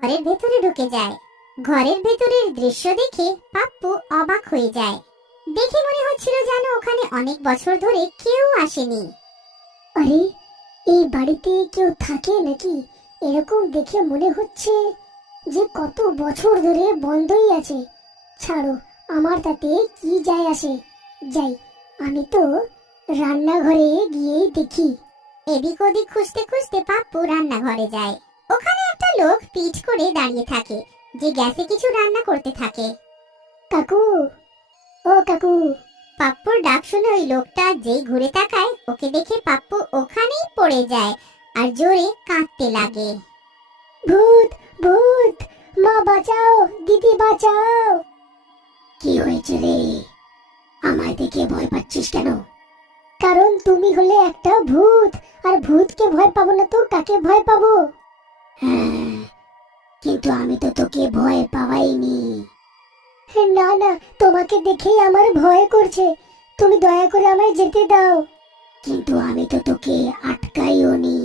ঘরের ভেতরে ঢুকে যায়। ঘরের ভেতরের দৃশ্য দেখে পাপ্পু অবাক হয়ে যায়। দেখে মনে হচ্ছিল যেন ওখানে অনেক বছর ধরে কেউ আসেনি। আরে, এই বাড়িতে কেউ থাকে নাকি? এরকম দেখে মনে হচ্ছে যে কত বছর ধরে বন্ধই আছে। ছাড়ো, আমার তাতে কি যায় আসে। যাই, আমি তো রান্নাঘরে গিয়েই দেখি। এদিক ওদিক খুঁজতে খুঁজতে পাপ্পু রান্নাঘরে যায়। ওখানে একটা লোক পিঠ করে দাঁড়িয়ে থাকে, যে গ্যাসে কিছু রান্না করতে থাকে। কাকু, ও কাকু। পাপ্পুর ডাক শুনে ওই লোকটা যেই ঘুরে তাকায়, ওকে দেখে পাপ্পু ওখানেই পড়ে যায় আর জোরে কাঁদতে লাগে। ভূত, ভূত, মা বাঁচাও, দিদি বাঁচাও। কি হয়েছে রে? আমায় দেখে ভয় পাচ্ছিস কেন? কারণ তুমি হলে একটা ভূত, আর ভূতকে ভয় পাবো না তো কাকে ভয় পাবো? হ্যাঁ, কিন্তু আমি তো তোকে ভয় পাওয়াইনি। না না, তোমাকে দেখেই আমার ভয় করছে। তুমি দয়া করে আমায় যেতে দাও। কিন্তু আমি তো তোকে আটকাইও নি।